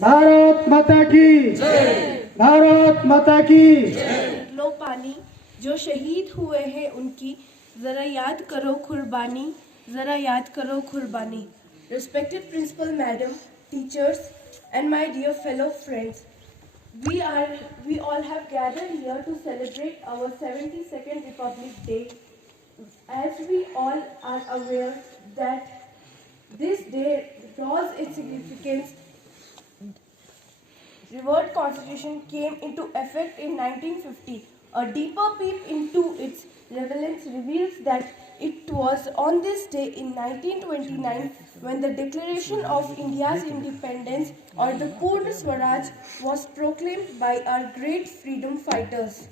भारत माता की भारत माता की। लो पानी जो शहीद हुए हैं उनकी जरा याद करो कुर्बानी, जरा याद करो कुर्बानी। Respected Principal Madam, teachers, and my dear fellow friends, we all have gathered here to celebrate our 72nd Republic Day. As we all are aware that this day draws its significance, revered Constitution came into effect in 1950. A deeper peep into its relevance reveals that it was on this day in 1929 when the Declaration of India's Independence, or the Purna Swaraj, was proclaimed by our great freedom fighters.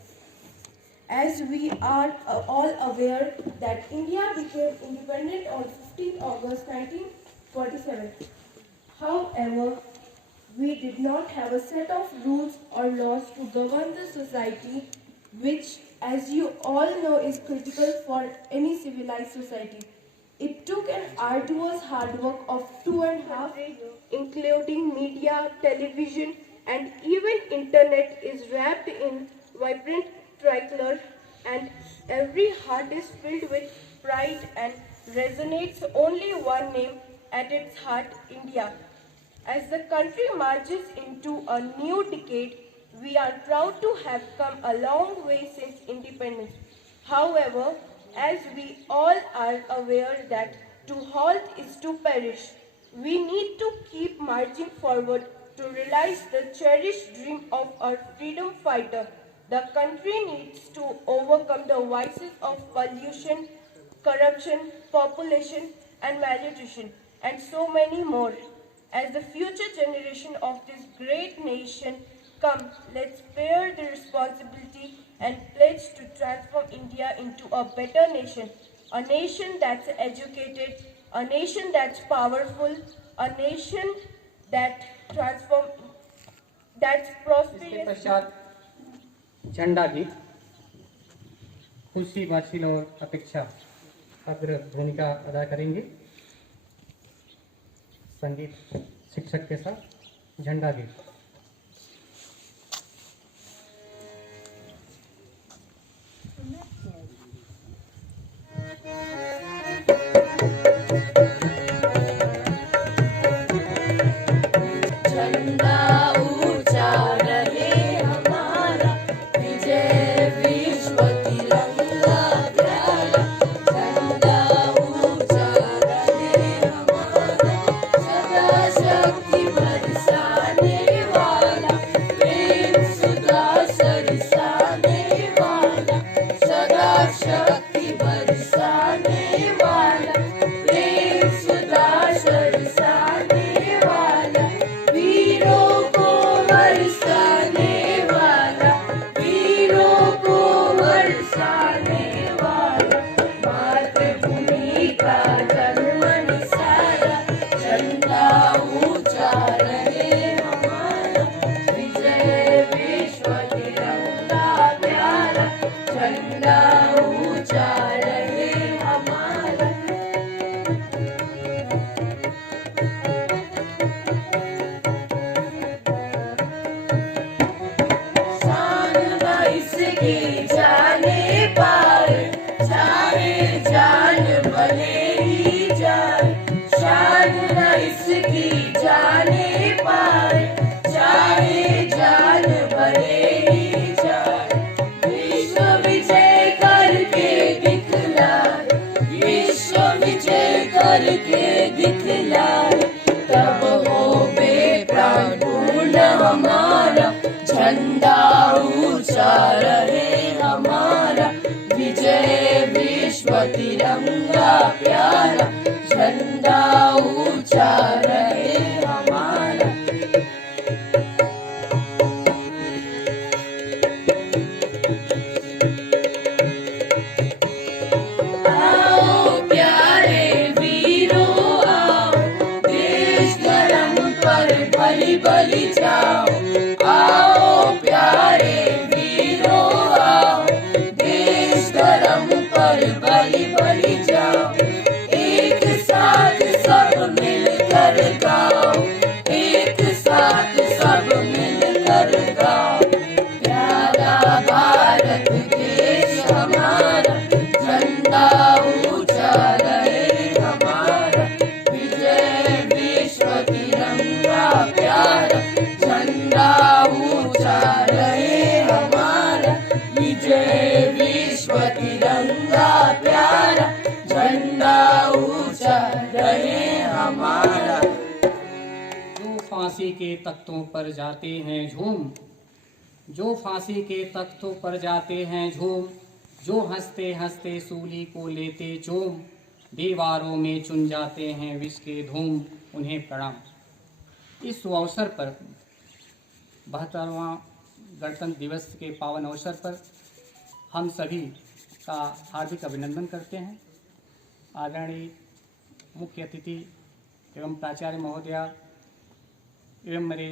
As we are all aware that India became independent on 15 August 1947. However, we did not have a set of rules or laws to govern the society, which, as you all know, is critical for any civilized society. It took an arduous hard work of 2.5 years, including media, television, and even internet is wrapped in vibrant tricolor, and every heart is filled with pride and resonates only one name at its heart, India. As the country marches into a new decade, we are proud to have come a long way since independence. However, as we all are aware that to halt is to perish, we need to keep marching forward to realize the cherished dream of our freedom fighter. The country needs to overcome the vices of pollution, corruption, population, and malnutrition, and so many more. As the future generation of this great nation come, let's bear the responsibility and pledge to transform India into a better nation. A nation that's educated, a nation that's powerful, a nation that that's इसके prosperous. पश्चात झंडा गीत खुशी माछिल और अपेक्षा अग्र भूमिका अदा करेंगे। संगीत शिक्षक के साथ झंडा गीत। झंडा ऊंचा रहे हमारा, विजय विश्व तिरंगा प्यारा। झंडा ऊंचा रहे हमारा। आओ प्यारे वीरों आओ, देश धर्म पर बलि बलि जाओ। आओ प्यारे वीरों आओ, देश धर्म पर बलि बलि जाओ। एक साथ सब मिलकर गाओ, एक प्यारा, झंडा ऊंचा रहे हमारा, विजय विश्व तिरंगा प्यारा, झंडा ऊंचा रहे हमारा। जो फांसी के तख्तों पर जाते हैं झूम, जो फांसी के तख्तों पर जाते हैं झूम, जो हंसते हंसते सूली को लेते चूम, दीवारों में चुन जाते हैं विष के धूम, उन्हें प्रणाम। इस अवसर पर 72वां गणतंत्र दिवस के पावन अवसर पर हम सभी का हार्दिक अभिनंदन करते हैं। आदरणीय मुख्य अतिथि एवं प्राचार्य महोदया एवं मेरे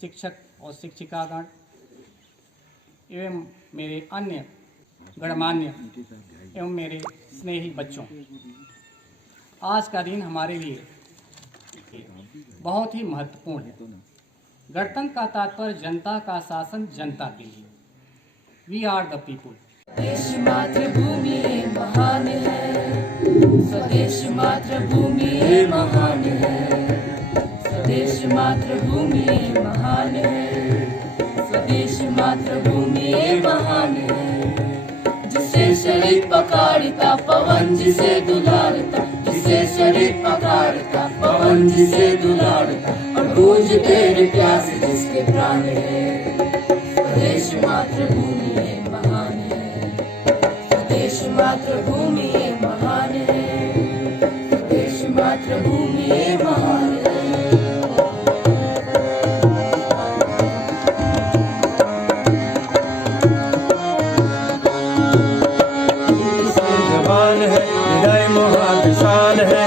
शिक्षक और शिक्षिकागण एवं मेरे अन्य गणमान्य एवं मेरे स्नेही बच्चों, आज का दिन हमारे लिए बहुत ही महत्वपूर्ण है। गणतंत्र का तात्पर्य जनता का शासन जनता के लिए। We are the people. स्वदेश मातृभूमि महान है, स्वदेश मातृभूमि महान है, स्वदेश मातृभूमि महान है, स्वदेश मातृभूमि महान है। जिसे शरीर पकड़ता पवन जिसे दुलारता, जिसे शरीर पकड़ता पवन जिसे दुलारता, और गूंज तेरे प्यास जिसके प्राण है। स्वदेश मातृभूमि महान है, स्वदेश मातृभूमि महान है, स्वदेश मातृभूमि महान है। जवान है हृदय महाविशाल है,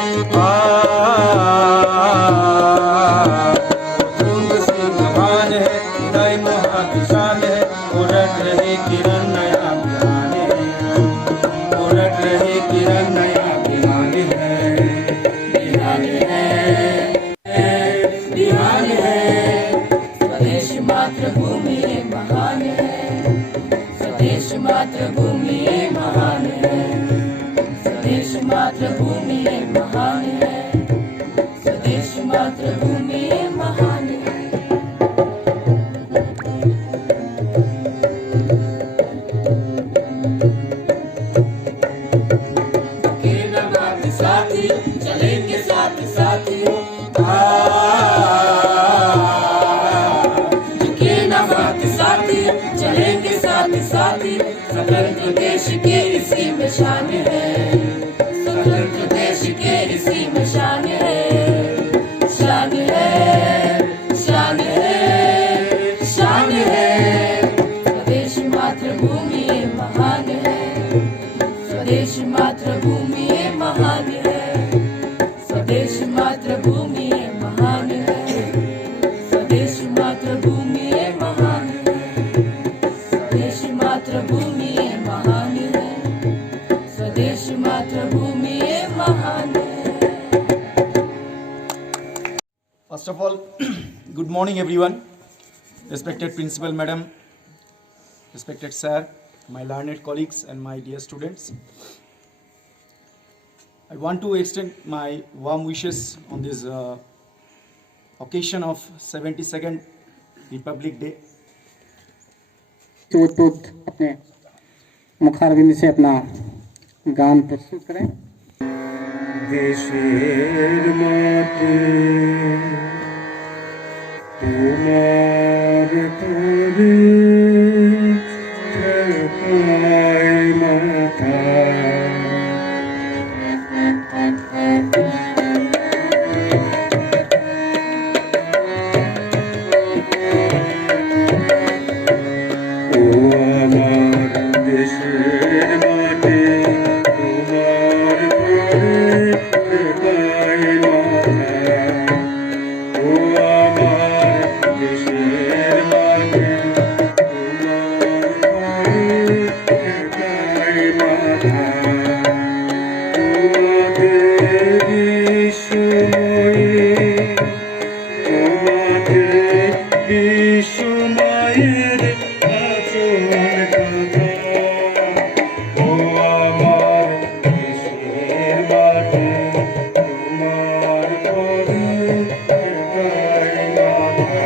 जवान है हृदय महाविशाल है, उड़ट रहे किरण नया अभिमान है, उड़ट रहे किरण नया अभिमान है। बिहान है, बिहान है, स्वदेश मातृभूमि महान है, स्वदेश मातृभूमि महान है, स्वदेश मातृभूमि महान है, स्वदेश मातृभूमि महान है। साथी चलेंगे साथ साथी, झुके न हाथ साथी चलेंगे साथ साथी, स्वतंत्र देश के इसी में शान है, स्वतंत्र देश के इसी में शान है, शान है, शान है, शान है। स्वदेश मातृभूमि महान है, स्वदेश मातृभूमि महान है, स्वदेश मातृभूमि महान है, स्वदेश मातृभूमि महान है, स्वदेश मातृभूमि महान है, स्वदेश मातृभूमि महान है। First of all, good morning everyone, respected principal madam, respected sir, my learned colleagues and my dear students. I want to extend my warm wishes on this occasion of 72nd Republic Day. टूट अपने मुखारविंद से अपना गान प्रस्तुत करें। देशेर माते তোমার তরে ঠেকায় মাথা, ও আমার দেশের মাটি তোমার তরে ঠেকায় মাথা, ও আমার দেশের মাটি তোমার তরে ঠেকায় মাথা। তোমাদের সময়ে, তোমাদের সময়ের আচরণ কথা, ও আমার দেশের মাটি তোমার পরে ঠেকায় মাথা।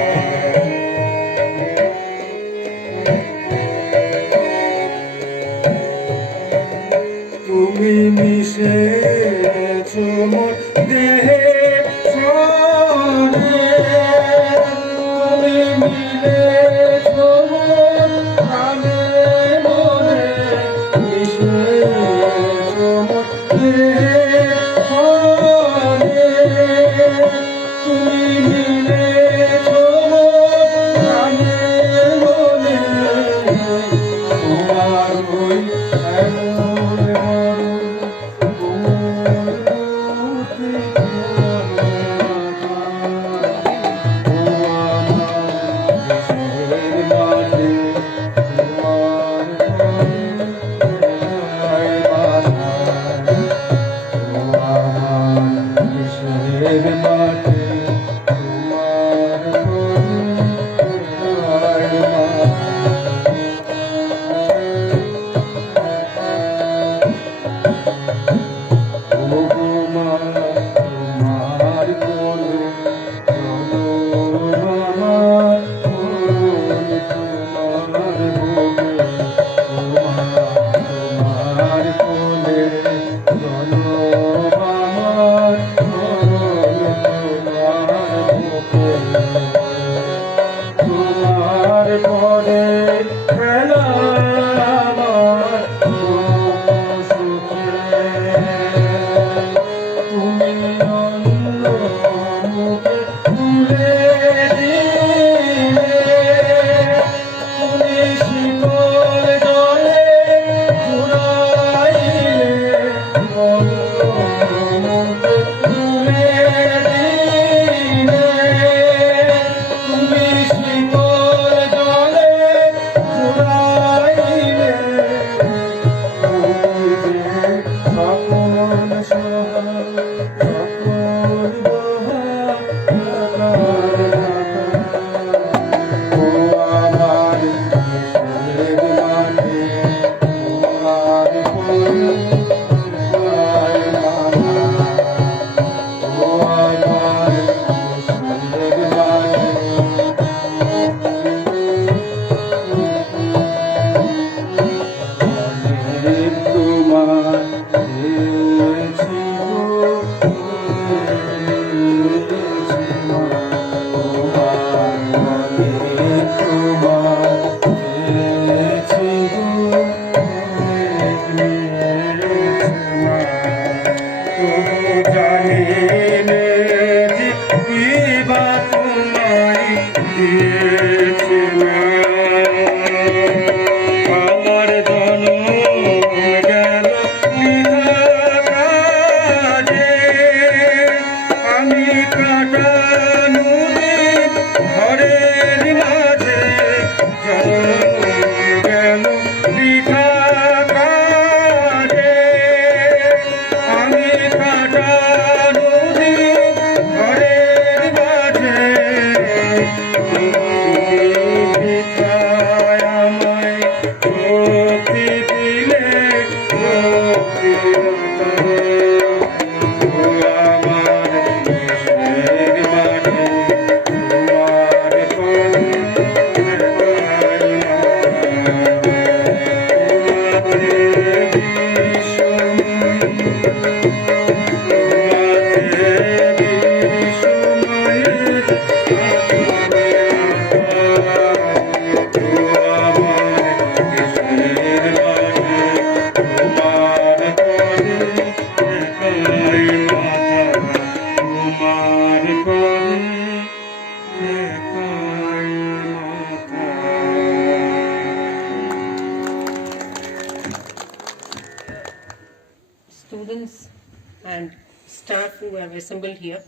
who have assembled here.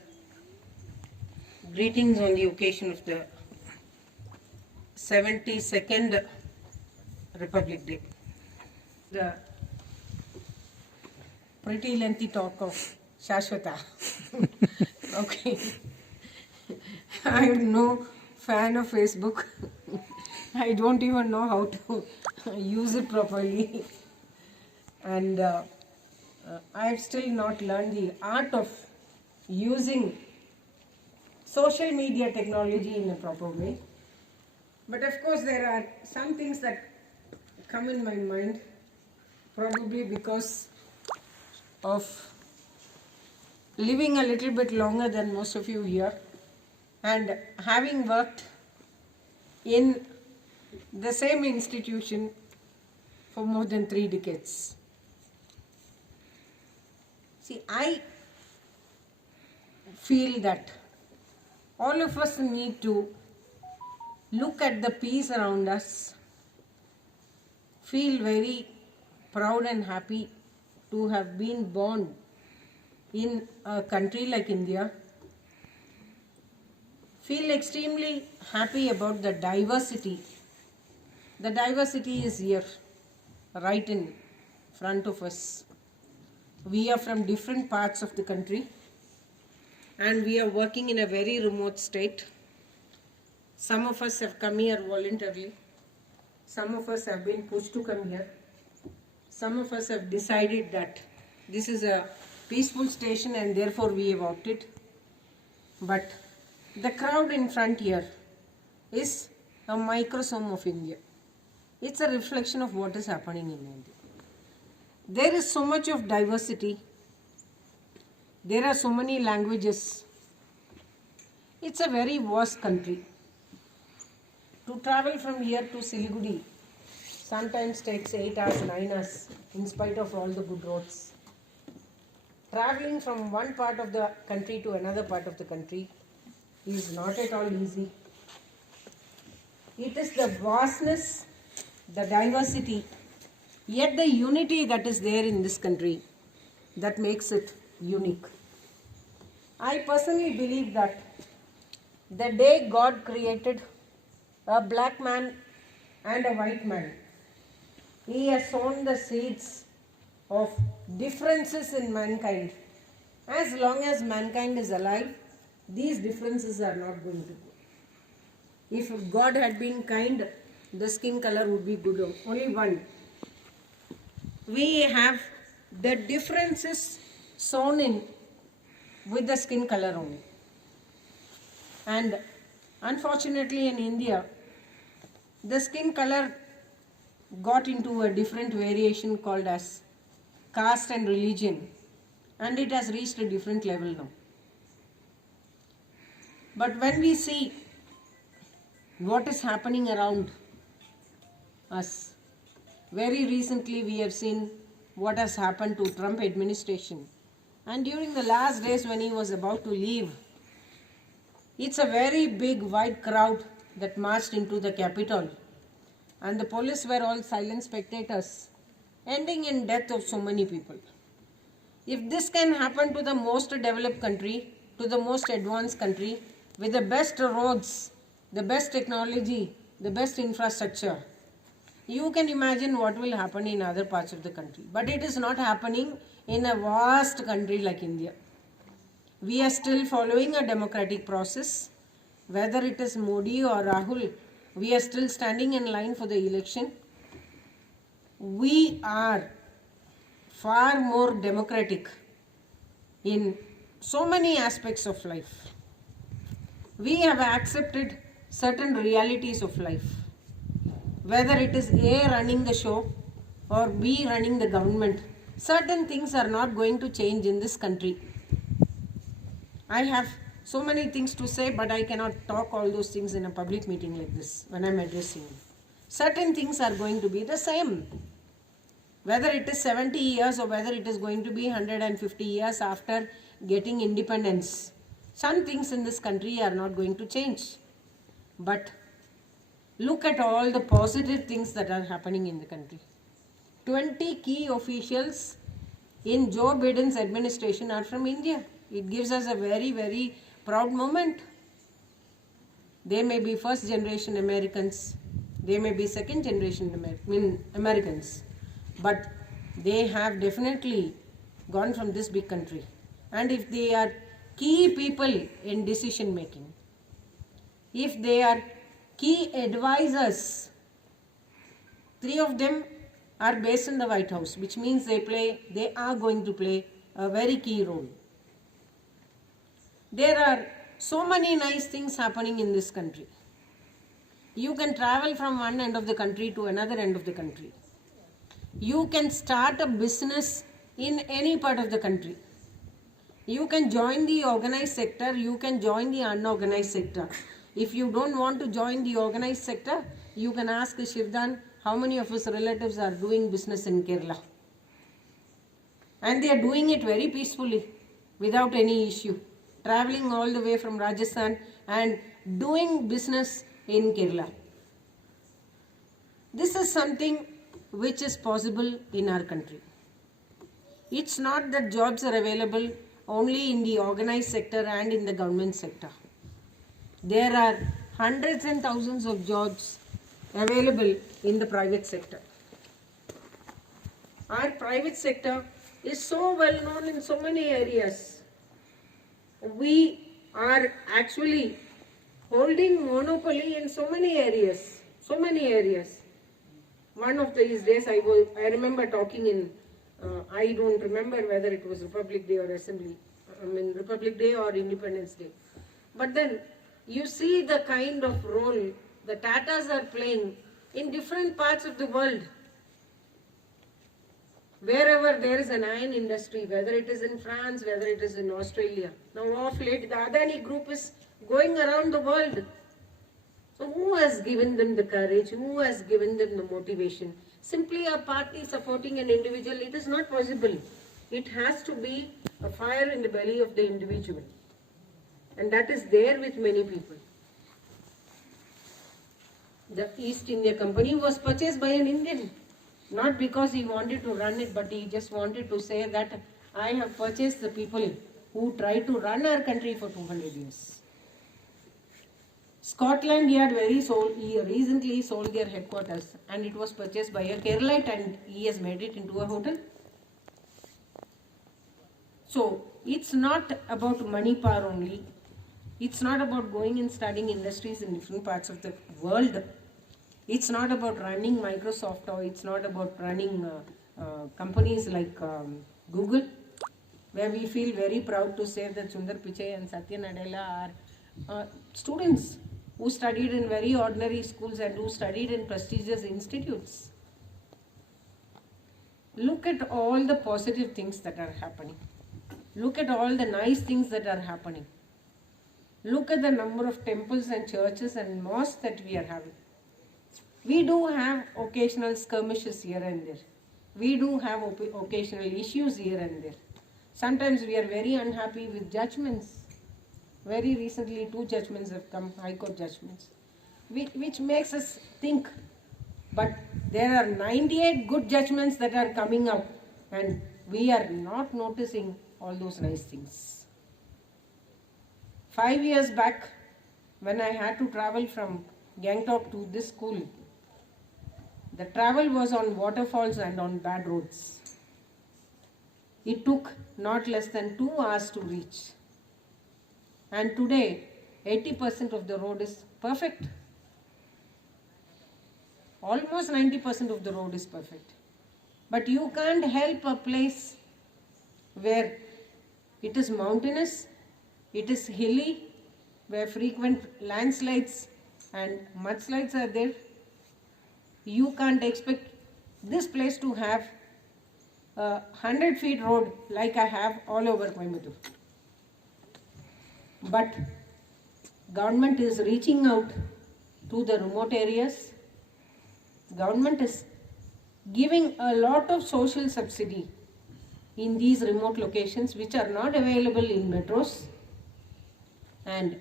Greetings on the occasion of the 72nd Republic Day. The pretty lengthy talk of Shashwata. Okay. I am no fan of Facebook. I don't even know how to use it properly. And I have still not learned the art of using social media technology in a proper way. But of course, there are some things that come in my mind, probably because of living a little bit longer than most of you here and having worked in the same institution for more than 3 decades. See, I feel that all of us need to look at the peace around us, feel very proud and happy to have been born in a country like India, feel extremely happy about the diversity. The diversity is here, right in front of us. We are from different parts of the country and we are working in a very remote state. Some of us have come here voluntarily. Some of us have been pushed to come here. Some of us have decided that this is a peaceful station and therefore we have opted. But the crowd in front here is a microsome of India. It's a reflection of what is happening in India. There is so much of diversity. There are so many languages. It's a very vast country. To travel from here to Siliguri sometimes takes 8 hours, 9 hours, in spite of all the good roads. Traveling from one part of the country to another part of the country is not at all easy. It is the vastness, the diversity, yet the unity that is there in this country that makes it unique. I personally believe that the day God created a black man and a white man, He has sown the seeds of differences in mankind. As long as mankind is alive, these differences are not going to go. If God had been kind, the skin color would be good, only one. We have the differences sown in with the skin color only. And unfortunately in India, the skin color got into a different variation called as caste and religion, and it has reached a different level now. But when we see what is happening around us, very recently we have seen what has happened to Trump administration, and during the last days when he was about to leave, it's a very big wide crowd that marched into the Capitol, and the police were all silent spectators, ending in death of so many people. If this can happen to the most developed country, to the most advanced country, with the best roads, the best technology, the best infrastructure, you can imagine what will happen in other parts of the country. But it is not happening in a vast country like India. We are still following a democratic process. Whether it is Modi or Rahul, we are still standing in line for the election. We are far more democratic in so many aspects of life. We have accepted certain realities of life. Whether it is A running the show or B running the government, certain things are not going to change in this country. I have so many things to say, but I cannot talk all those things in a public meeting like this when I'm addressing you. Certain things are going to be the same. Whether it is 70 years or whether it is going to be 150 years after getting independence, some things in this country are not going to change. But look at all the positive things that are happening in the country. 20 key officials in Joe Biden's administration are from India. It gives us a very, very proud moment. They may be first generation Americans, they may be second generation Americans, but they have definitely gone from this big country. And if they are key people in decision making, if they are key advisors, 3 of them are based in the White House, which means they are going to play a very key role. There are so many nice things happening in this country. You can travel from one end of the country to another end of the country. You can start a business in any part of the country. You can join the organized sector, you can join the unorganized sector. If you don't want to join the organized sector, you can ask Shivdan how many of his relatives are doing business in Kerala. And they are doing it very peacefully, without any issue. Traveling all the way from Rajasthan and doing business in Kerala. This is something which is possible in our country. It's not that jobs are available only in the organized sector and in the government sector. There are hundreds and thousands of jobs available in the private sector. Our private sector is so well known in so many areas. We are actually holding monopoly in so many areas. One of these days I remember talking in, I don't remember whether it was Republic Day or Republic Day or Independence Day. But then you see the kind of role the Tatas are playing in different parts of the world. Wherever there is an iron industry, whether it is in France, whether it is in Australia. Now of late the Adani group is going around the world. So who has given them the courage? Who has given them the motivation? Simply a party supporting an individual, it is not possible. It has to be a fire in the belly of the individual. And that is there with many people. The East India Company was purchased by an Indian. Not because he wanted to run it, but he just wanted to say that I have purchased the people who tried to run our country for 200 years. Scotland Yard recently sold their headquarters and it was purchased by a Keralite and he has made it into a hotel. So it's not about money power only. It's not about going and studying industries in different parts of the world. It's not about running Microsoft or it's not about running companies like Google, where we feel very proud to say that Sundar Pichai and Satya Nadella are students who studied in very ordinary schools and who studied in prestigious institutes. Look at all the positive things that are happening. Look at all the nice things that are happening. Look at the number of temples and churches and mosques that we are having. We do have occasional skirmishes here and there. We do have occasional issues here and there. Sometimes we are very unhappy with judgments. Very recently 2 judgments have come, High Court judgments, which makes us think. But there are 98 good judgments that are coming up and we are not noticing all those nice things. 5 years back, when I had to travel from Gangtok to this school, the travel was on waterfalls and on bad roads. It took not less than 2 hours to reach. And today, 80% of the road is perfect. Almost 90% of the road is perfect. But you can't help a place where it is mountainous, it is hilly, where frequent landslides and mudslides are there. You can't expect this place to have a 100-feet road like I have all over Coimbatore. But government is reaching out to the remote areas. Government is giving a lot of social subsidy in these remote locations which are not available in metros. And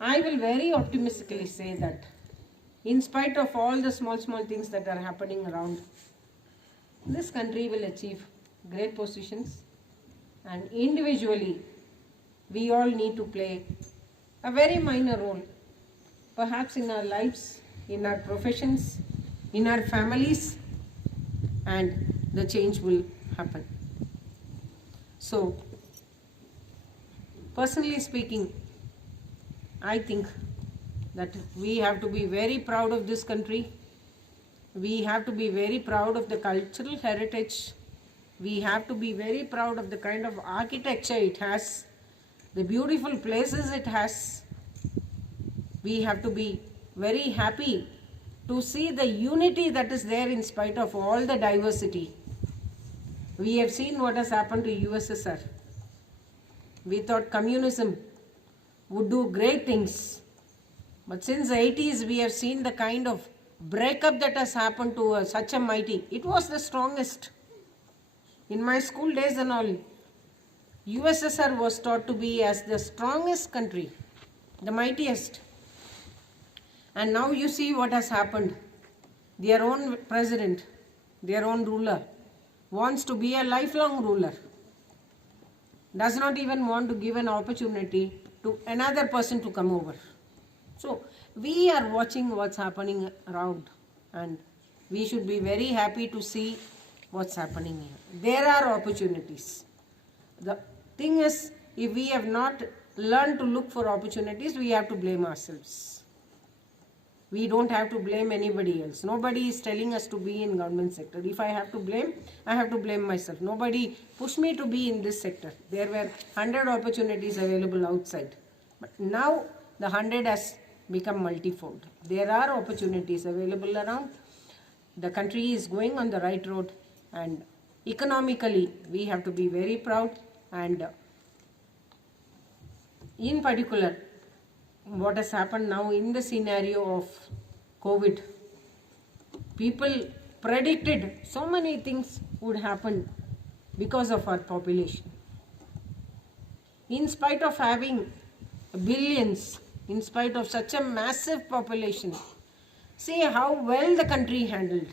I will very optimistically say that in spite of all the small things that are happening around, this country will achieve great positions. and individually we all need to play a very minor role, perhaps in our lives, in our professions, in our families, and the change will happen. So, personally speaking, I think that we have to be very proud of this country. We have to be very proud of the cultural heritage. We have to be very proud of the kind of architecture it has, the beautiful places it has. We have to be very happy to see the unity that is there in spite of all the diversity. We have seen what has happened to USSR. We thought communism would do great things. But since the 80s, we have seen the kind of breakup that has happened to such a mighty. It was the strongest. In my school days and all, USSR was thought to be as the strongest country, the mightiest. And now you see what has happened. Their own president, their own ruler, wants to be a lifelong ruler. Does not even want to give an opportunity to another person to come over. So we are watching what's happening around, and we should be very happy to see what's happening here. There are opportunities. The thing is, if we have not learned to look for opportunities, we have to blame ourselves. We don't have to blame anybody else. Nobody is telling us to be in government sector. If I have to blame, I have to blame myself. Nobody pushed me to be in this sector. There were 100 opportunities available outside. But now the 100 has become multifold. There are opportunities available around. The country is going on the right road, and economically we have to be very proud. And in particular, what has happened now in the scenario of COVID, people predicted so many things would happen because of our population. In spite of having billions, in spite of such a massive population, see how well the country handled,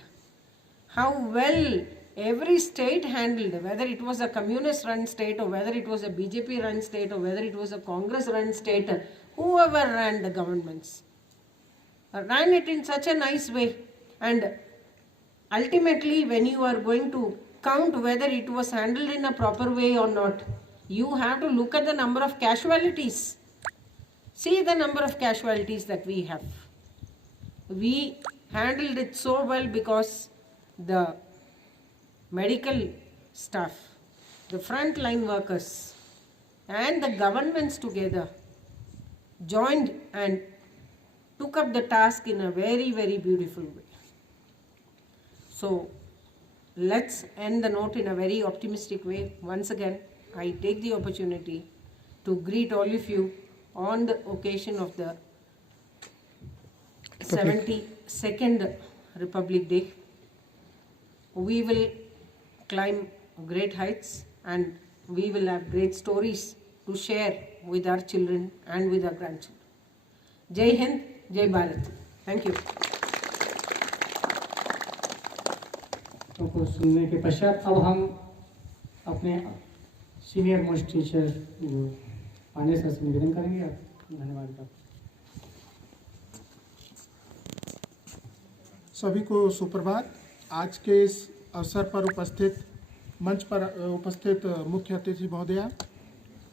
how well every state handled, whether it was a communist run state or whether it was a BJP run state or whether it was a Congress run state, whoever ran the governments ran it in such a nice way. And ultimately, when you are going to count whether it was handled in a proper way or not, you have to look at the number of casualties. See the number of casualties that we have. We handled it so well because the medical staff, the frontline workers, and the governments together joined and took up the task in a very, very beautiful way. So let's end the note in a very optimistic way. Once again, I take the opportunity to greet all of you on the occasion of the 72nd Republic Day. We will climb great heights and we will have great stories to share with our children and with our grandchildren. Jai Hind, Jai Bharat. Thank you. को सुनने के पश्चात अब हम अपने senior most teacher Pandey sir से निवेदन करेंगे। धन्यवाद का। सभी को सुप्रभात। आज के इस अवसर पर मंच पर उपस्थित मुख्य अतिथि महोदया,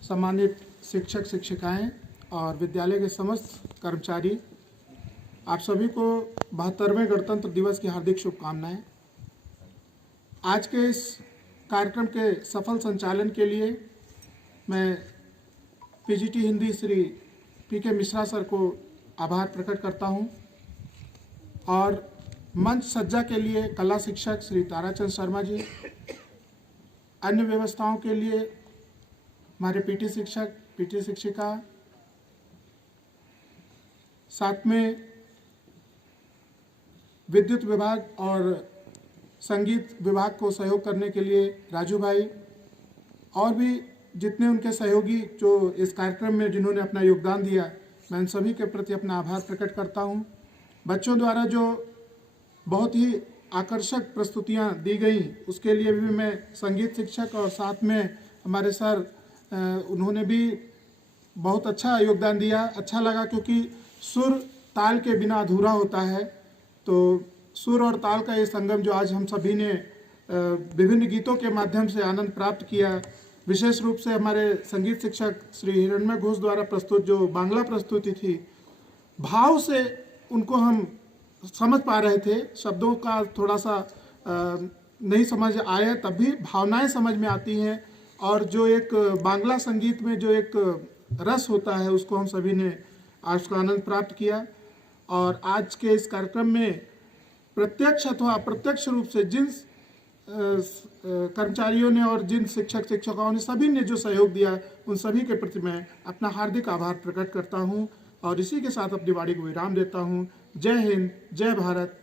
सम्मानित शिक्षक शिक्षिकाएं और विद्यालय के समस्त कर्मचारी, आप सभी को 72वें गणतंत्र दिवस की हार्दिक शुभकामनाएं। आज के इस कार्यक्रम के सफल संचालन के लिए मैं पीजीटी हिंदी श्री पीके मिश्रा सर को आभार प्रकट करता हूं और मंच सज्जा के लिए कला शिक्षक श्री ताराचंद शर्मा जी, अन्य व्यवस्थाओं के लिए हमारे पीटी शिक्षक, पीटी शिक्षिका, साथ में विद्युत विभाग और संगीत विभाग को सहयोग करने के लिए राजू भाई और भी जितने उनके सहयोगी जो इस कार्यक्रम में जिन्होंने अपना योगदान दिया, मैं उन सभी के प्रति अपना आभार प्रकट करता हूं। बच्चों द्वारा जो बहुत ही आकर्षक प्रस्तुतियां दी गई, उसके लिए भी मैं संगीत शिक्षक और साथ में हमारे सर उन्होंने भी बहुत अच्छा योगदान दिया। अच्छा लगा क्योंकि सुर ताल के बिना अधूरा होता है, तो सुर और ताल का ये संगम जो आज हम सभी ने विभिन्न गीतों के माध्यम से आनंद प्राप्त किया, विशेष रूप से हमारे संगीत शिक्षक श्री हिरण्मय घोष द्वारा प्रस्तुत जो बांग्ला प्रस्तुति थी, भाव से उनको हम समझ पा रहे थे। शब्दों का थोड़ा सा नहीं समझ आए, तब भी भावनाएं समझ में आती हैं, और जो एक बांग्ला संगीत में जो एक रस होता है उसको हम सभी ने आज उसका आनंद प्राप्त किया। और आज के इस कार्यक्रम में प्रत्यक्ष अथवा अप्रत्यक्ष रूप से जिन कर्मचारियों ने और जिन शिक्षक शिक्षिकाओं ने सभी ने जो सहयोग दिया, उन सभी के प्रति मैं अपना हार्दिक आभार प्रकट करता हूं और इसी के साथ अपनी वाणी को विराम देता हूं। जय हिंद, जय भारत।